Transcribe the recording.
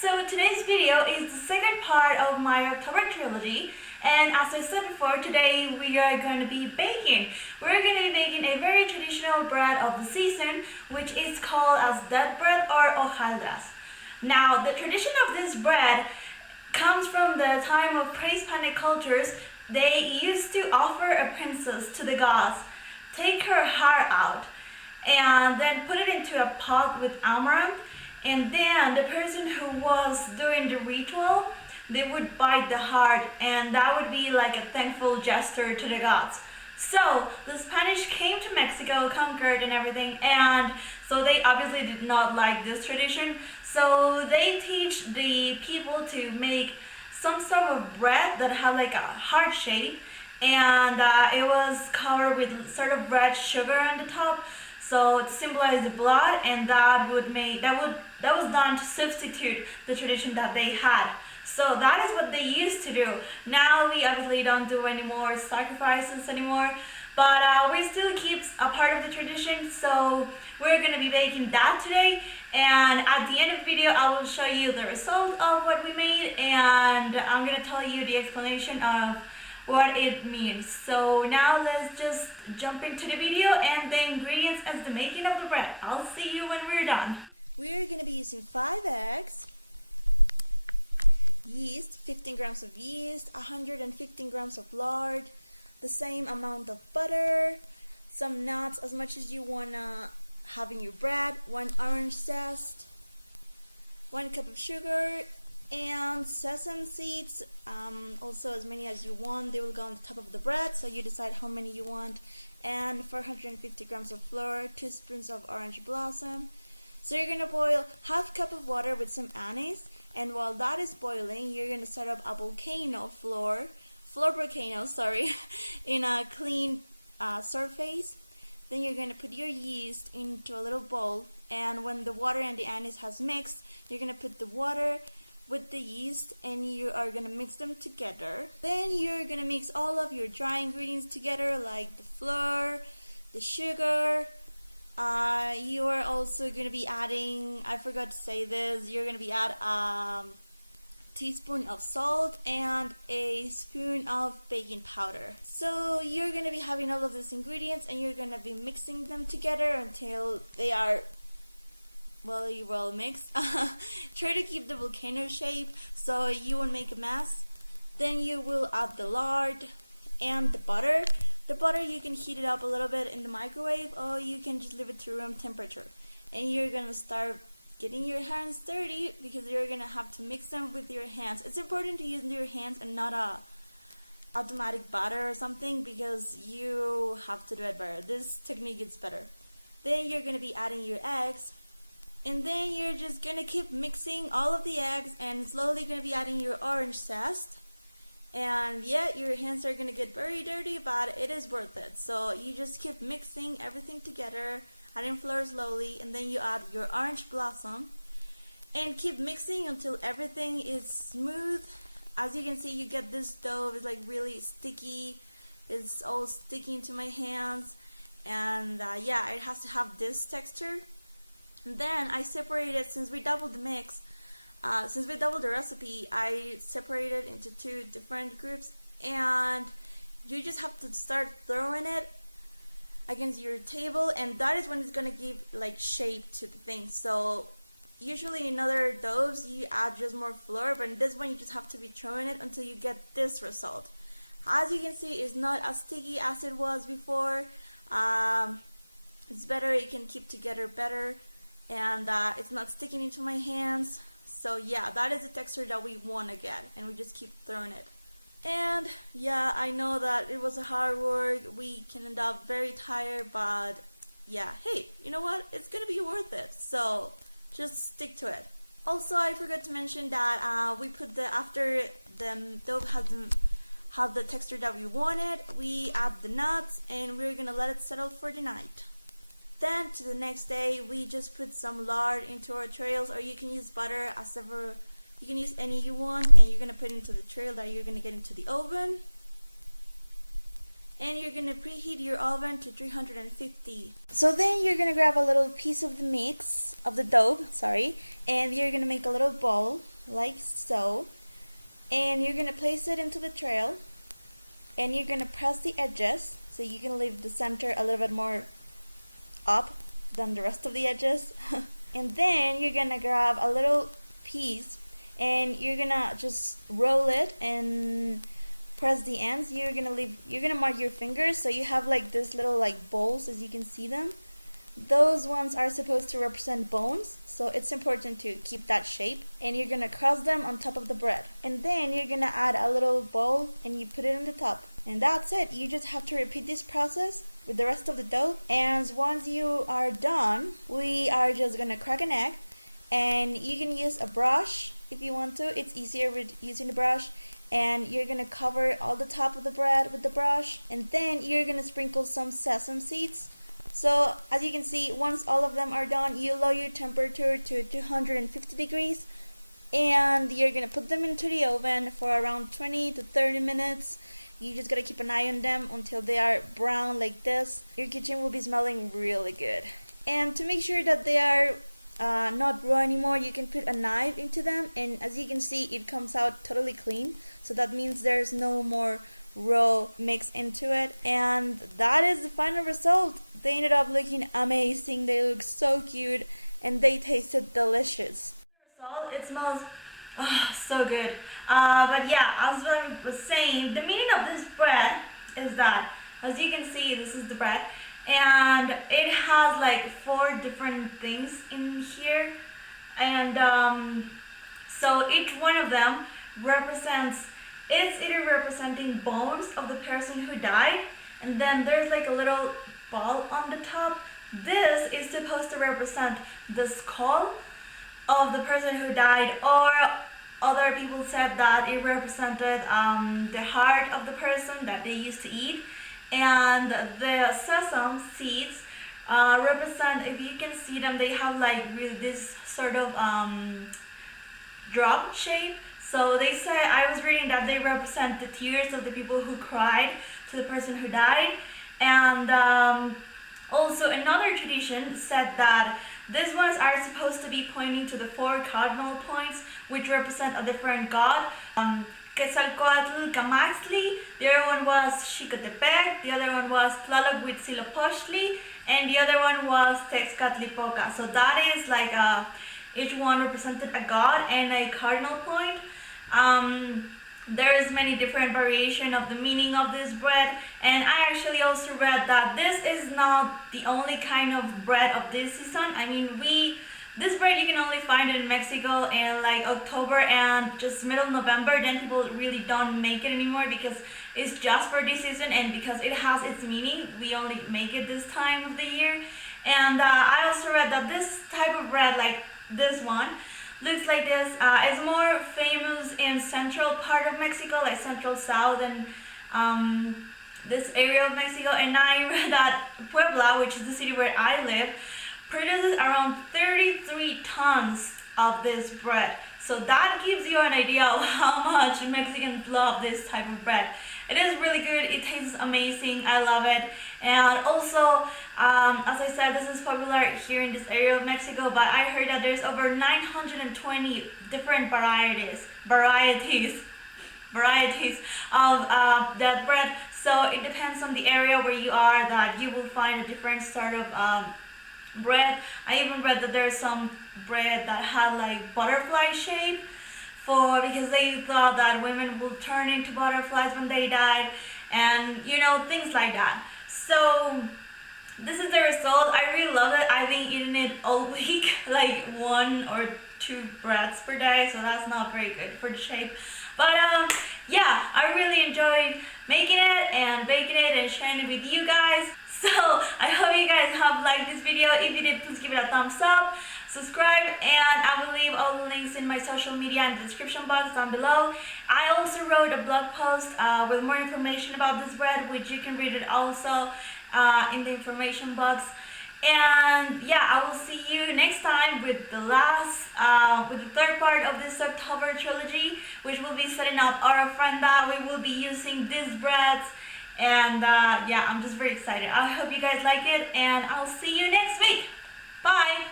So today's video is the second part of my October trilogy, and as I said before, today we are going to be baking. We're going to be baking a very traditional bread of the season, which is called as dead bread or hojaldras. Now, the tradition of this bread comes from the time of pre-Hispanic cultures. They used to offer a princess to the gods, take her heart out, and then put it into a pot with amaranth, and then the person who was doing the ritual, they would bite the heart, and that would be like a thankful gesture to the gods. So the Spanish came to Mexico, conquered and everything, and so they obviously did not like this tradition. So they teach the people to make some sort of bread that had like a heart shape, and it was covered with sort of red sugar on the top. So to symbolize the blood, and that was done to substitute the tradition that they had. So that is what they used to do. Now we obviously don't do any more sacrifices anymore, but we still keep a part of the tradition. So we're gonna be baking that today, and at the end of the video I will show you the result of what we made, and I'm gonna tell you the explanation of what it means. So now let's just jump into the video and the ingredients as the making of the bread. I'll see you when we're done. We're gonna be using 5 eggs, yeast, 15 grams of yeast, 115 grams of lard, the same amount of butter, some nuts as much as you wanna have in your bread, 1 orange zest, 1 cup of sugar, and sesame seeds, also as many as you want. They will go on the top of the bread, so you decide how many you want, and 450 grams of flour, 2 spoons of orange blossom. So you're going to boil half cup of water with some anise, and while that is boiling, you're going to set up a floor volcano, in a clean surface. Then you're going to put your yeast into a little bowl, and when the water and the anise has mixed, you're going to put the water with the yeast, and you are gonna mix them together. Then you're gonna mix all of your dry ingredients together, like the flour, the sugar. You are also gonna be adding, I forgot to say this, you're gonna be add a teaspoon of salt and a spoon of baking powder. So you're gonna be having all of these ingredients, and you're gonna be mixing them together until they are well mixed. Try to keep the volcano shape so you won't make a mess. Then you will add the lard and the butter. The butter, you can heat it up a little bit in the microwave, or you can just leave it to room temperature. And you're gonna start getting your hands dirty because you're gonna have to mix them with your hands. It's important to use your hands and not a automatic batter or something, because you have to do it better. This technique is better. Then you're gonna be adding your eggs. And then you're just gonna keep mixing all of the eggs, and slowly gonna be adding your orange zest. And yeah, your hands are gonna get very dirty, but it is worth it. So you just keep mixing everything together, adding flour slowly, and then you add your orange blossom, and keep mixing until everything is smooth. As you can see, you get this dough is like really sticky. It's all sticking to my hands, and yeah, it has to have this texture. Then I separated, since we doubled the mix, since we doubled the recipe, I separated into 2 different groups, and you just have to start throwing it against your table, and that is when it's gonna give like shape to the thing. So usually in other doughs you add just more flour, but in this one you just have to be throwing it until you get this result. As you can see, it's not as sticky as it was before. It's better, it can keep together better, and it's not sticking into my hands. So yeah, that is the texture that we want to get, and we just keep throwing it. And yeah, I know that it was a hard work, we can end up very tired, but yeah, hey, you know what, it's gonna be worth it, so just stick to it. Also, I forgot to mention that we put after the dough have the texture that we wanted, we add the nuts, and we're gonna let it settle for the night. Then to the next day, we just put some lard into our trails, or you can use butter, you can use any you want, and you're gonna put into the trail that you're gonna get into the oven. and you're gonna preheat your oven to 350. So then you're gonna grab a little piece of the mix, of the dough, and you're gonna make a little ball, like so, and you're gonna place it into the trail, and you're gonna press the edges, so you can leave the center a little bit more up than the rest of the edges. And then you're gonna grab a little piece and you're gonna just roll it and press the ends. You're gonna mark your fingers so you have like this little like balls, as you can see them. Those ones are supposed to represent bones, so it's important to keep that shape. And you're gonna cross them on top of the bread, and then you're gonna add a little ball and you put it on the top, and that's it. You just have to repeat this process with the rest of the dough. And once you are done, we are just gonna crack an egg, and you can use a brush if you want to. It's easier with using the brush. And you're gonna cover all the top of the bread with the brush, and then you're gonna sprinkle some sesame seeds. So as you can see, once all of them are done, you lower your temperature to 250 degrees, and you're gonna put them into the oven for around 20 to 30 minutes. You just gotta keep an eye on them until they are brown like this. Your kitchen will be smelling really good. And to make sure that they are not raw anymore, you can put a knife into them, and as you can see, it comes out totally clean. So that means there's no more raw mix into it. And that is the final result. They ended up looking amazing. They look so cute, and they tasted delicious. It smells so good. But yeah, as I was saying, the meaning of this bread is that, as you can see, this is the bread, and it has like 4 different things in here, and so each one of them it's either representing bones of the person who died, and then there's like a little ball on the top. This is supposed to represent the skull of the person who died, or other people said that it represented the heart of the person that they used to eat. And the sesame seeds represent, if you can see them, they have like really this sort of drop shape. So they say, I was reading that they represent the tears of the people who cried to the person who died. And also another tradition said that these ones are supposed to be pointing to the 4 cardinal points, which represent a different god. Quetzalcoatl Camaxtli, the other one was Xicotepec, the other one was Tlaloc Huitzilopochtli, and the other one was Texcatlipoca. So that is like each one represented a god and a cardinal point. There is many different variation of the meaning of this bread, and I actually also read that this is not the only kind of bread of this season. I mean, this bread you can only find in Mexico in like October and just middle November. Then people really don't make it anymore because it's just for this season, and because it has its meaning, we only make it this time of the year. And I also read that this type of bread, like this one, looks like this. It's more famous in central part of Mexico, like central south and this area of Mexico. And I read that Puebla, which is the city where I live, produces around 33 tons of this bread. So that gives you an idea of how much Mexicans love this type of bread. It is really good. It tastes amazing. I love it. And also, as I said, this is popular here in this area of Mexico, but I heard that there's over 920 different varieties of that bread. So it depends on the area where you are that you will find a different sort of bread. I even read that there's some bread that had like butterfly shape, because they thought that women will turn into butterflies when they died, and you know, things like that. So this is the result. I really love it. I've been eating it all week, like 1 or 2 breads per day, so that's not very good for the shape. But yeah, I really enjoyed making it and baking it and sharing it with you guys. So I hope you guys have liked this video. If you did, please give it a thumbs up, subscribe, and I will leave all the links in my social media in the description box down below. I also wrote a blog post with more information about this bread, which you can read it also in the information box. And yeah, I will see you next time with the third part of this October trilogy, which will be setting up our ofrenda. We will be using these breads And yeah, I'm just very excited. I hope you guys like it, and I'll see you next week. Bye!